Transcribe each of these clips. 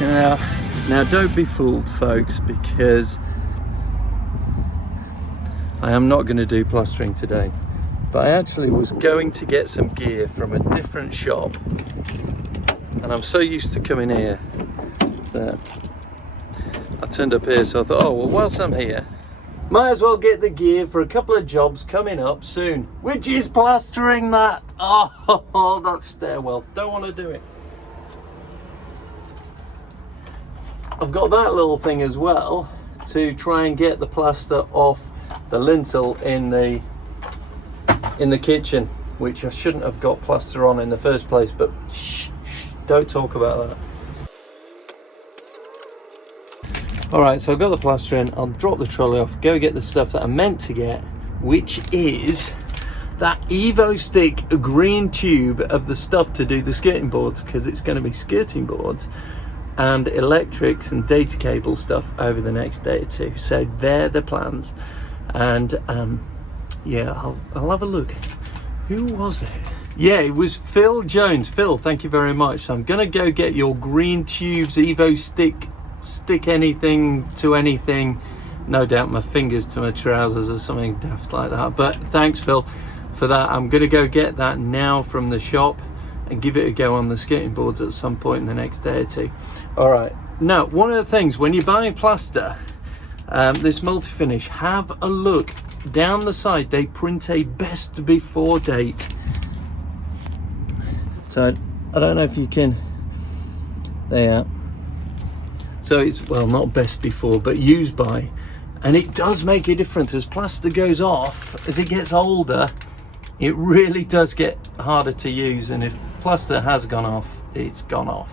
Now don't be fooled, folks, because I am not going to do plastering today. But I actually was going to get some gear from a different shop, and I'm so used to coming here that I turned up here, so I thought, oh well, whilst I'm here, might as well get the gear for a couple of jobs coming up soon, which is plastering that. Oh, that stairwell, don't want to do it. I've got that little thing as well to try and get the plaster off the lintel in the kitchen, which I shouldn't have got plaster on in the first place, but shh, don't talk about that. Alright, so I've got the plaster in, I'll drop the trolley off, go get the stuff that I meant to get, which is that EvoStick green tube of the stuff to do the skirting boards, because it's going to be skirting boards and electrics and data cable stuff over the next day or two. So they're the plans, and yeah, I'll have a look. Who was it? Yeah, it was Phil Jones. Phil, thank you very much. So I'm gonna go get your green tubes, EvoStick, stick anything to anything, no doubt my fingers to my trousers or something daft like that, but thanks Phil for that. I'm gonna go get that now from the shop and give it a go on the skirting boards at some point in the next day or two. All right, now one of the things when you're buying plaster, this multi-finish, have a look down the side. They print a best before date, so I don't know if you can, there, so it's, well, not best before but used by, and it does make a difference as plaster goes off. As it gets older, it really does get harder to use, and if plaster has gone off, it's gone off,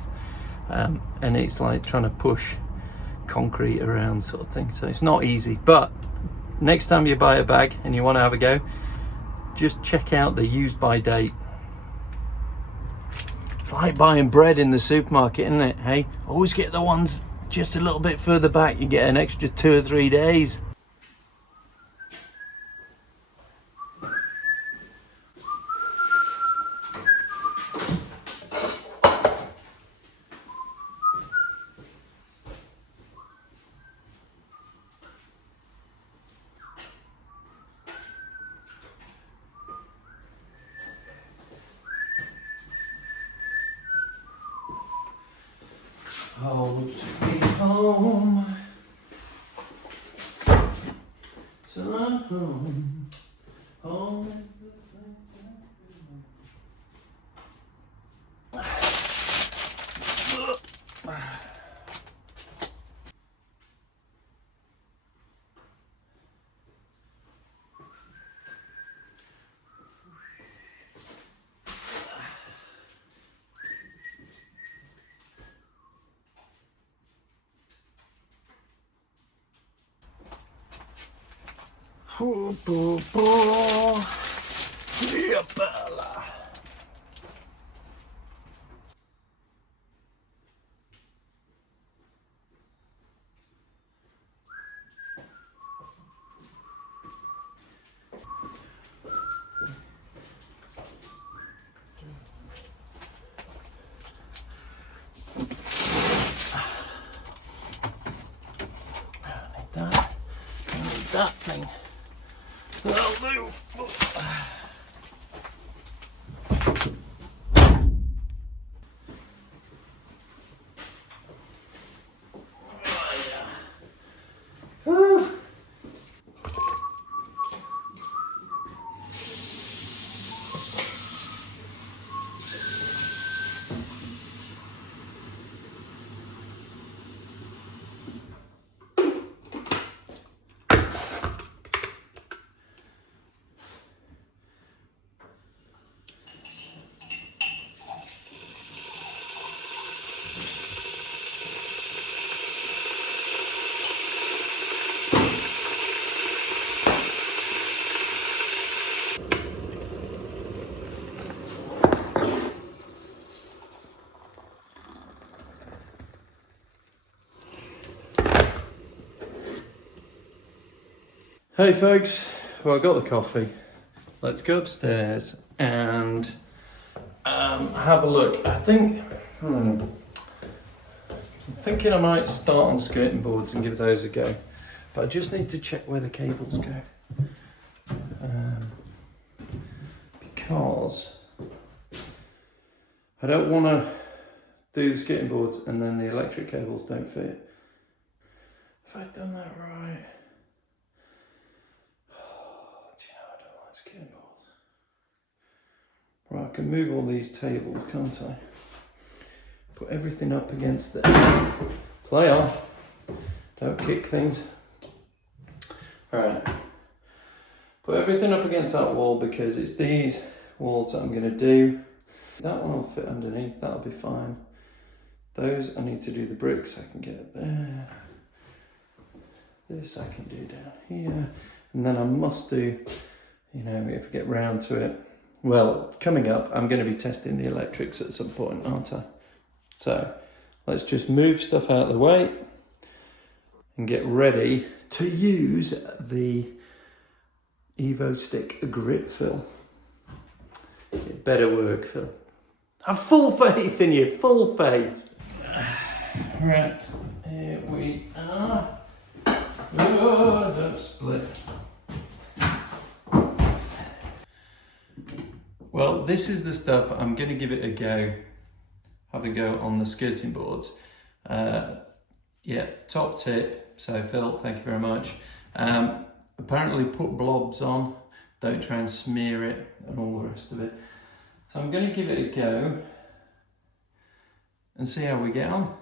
and it's like trying to push concrete around sort of thing, so it's not easy. But next time you buy a bag and you want to have a go, just check out the used by date. It's like buying bread in the supermarket, isn't it? Hey, always get the ones just a little bit further back, you get an extra 2 or 3 days. Home, sweet home, so home, home. That thing. That'll do. Hey folks, well I got the coffee. Let's go upstairs and have a look. I think, thinking I might start on skirting boards and give those a go, but I just need to check where the cables go. Because I don't want to do the skirting boards and then the electric cables don't fit. Have I done that right? Oh, do you know I don't like skirting boards. Right, I can move all these tables, can't I? Put everything up against it. Play on. Don't kick things. Alright. Put everything up against that wall because it's these walls that I'm going to do. That one will fit underneath, that'll be fine. Those I need to do the bricks, I can get it there. This I can do down here. And then I must do, you know, if I get round to it. Well, coming up, I'm going to be testing the electrics at some point, aren't I? So, let's just move stuff out of the way and get ready to use the EvoStick GripFill. It better work, Phil. Have full faith in you, full faith. Right, here we are. Oh, don't split. Well, this is the stuff I'm going to give it a go. Have a go on the skirting boards. Yeah, top tip. So Phil, thank you very much. Apparently put blobs on. Don't try and smear it and all the rest of it. So I'm going to give it a go and see how we get on.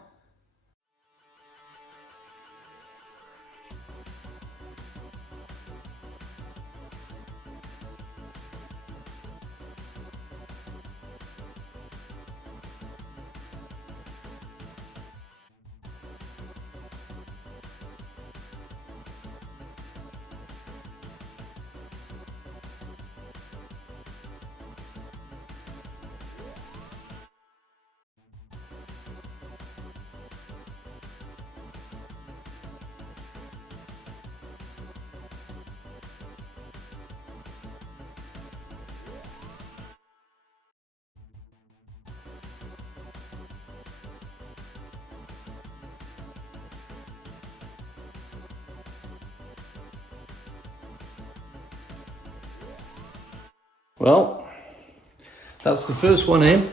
Well, that's the first one in,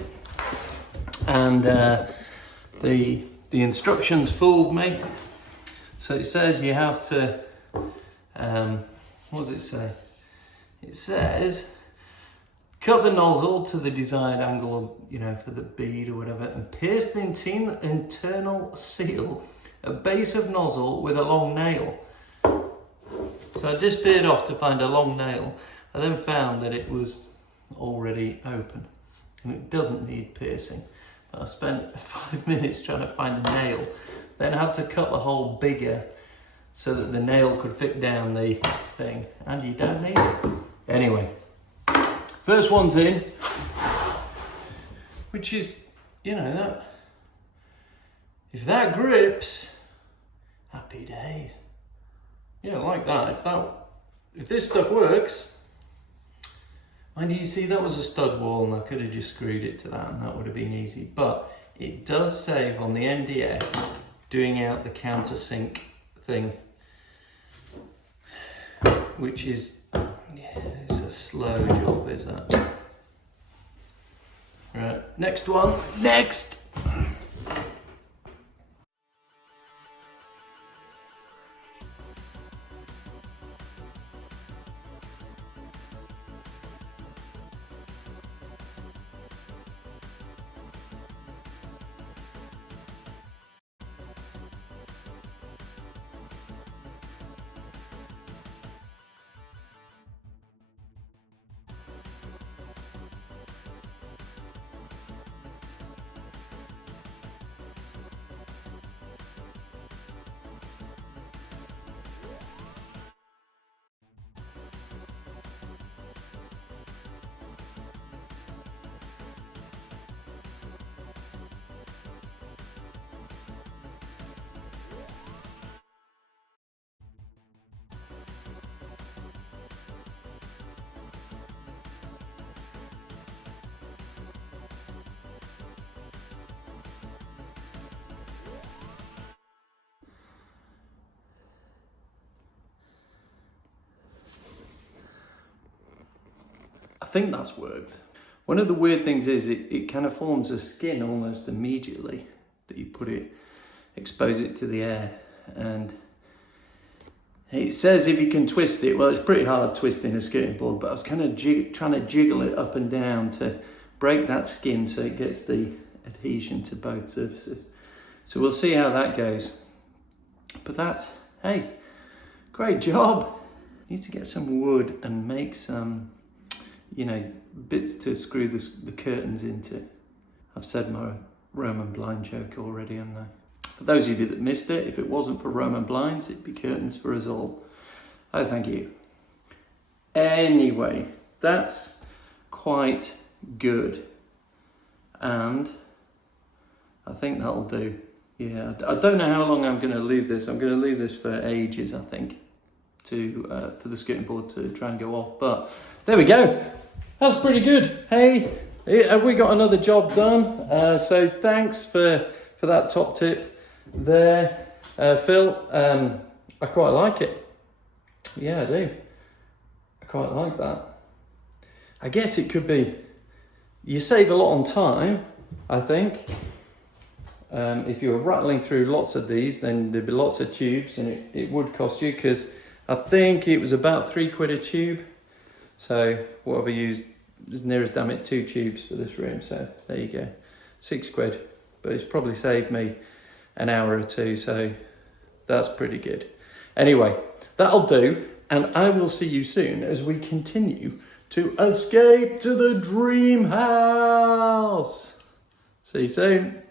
and the instructions fooled me. So it says you have to, what does it say? It says cut the nozzle to the desired angle, you know, for the bead or whatever, and pierce the internal seal at base of nozzle with a long nail. So I disappeared off to find a long nail. I then found that it was already open and it doesn't need piercing. I spent 5 minutes trying to find a nail, then I had to cut the hole bigger so that the nail could fit down the thing, and you don't need it. Anyway, first one's in, which is, you know, that if that grips, happy days. Yeah, like that. If this stuff works. And you see, that was a stud wall and I could have just screwed it to that and that would have been easy. But it does save on the NDF doing out the countersink thing, which is, yeah, it's a slow job, is that? Right, next one, next! think that's worked. One of the weird things is it kind of forms a skin almost immediately that you put it, expose it to the air. And it says if you can twist it, well, it's pretty hard twisting a skirting board, but I was kind of trying to jiggle it up and down to break that skin so it gets the adhesion to both surfaces. So we'll see how that goes. But that's, hey, great job. Need to get some wood and make some, you know, bits to screw the curtains into. I've said my Roman blind joke already, haven't I? For those of you that missed it, if it wasn't for Roman blinds, it'd be curtains for us all. Oh, thank you. Anyway, that's quite good. And I think that'll do. Yeah, I don't know how long I'm going to leave this. I'm going to leave this for ages, I think, to for the skirting board to try and go off. But there we go. That's pretty good. Hey, have we got another job done? So thanks for that top tip there, Phil. I quite like it. Yeah, I do. I quite like that. I guess it could be, you save a lot on time, I think. If you were rattling through lots of these, then there'd be lots of tubes, and it would cost you, because I think it was about £3 a tube. So what have I used? As near as damn it, 2 tubes for this room. So there you go, £6. But it's probably saved me an hour or two, so that's pretty good. Anyway, that'll do, and I will see you soon as we continue to escape to the dream house. See you soon.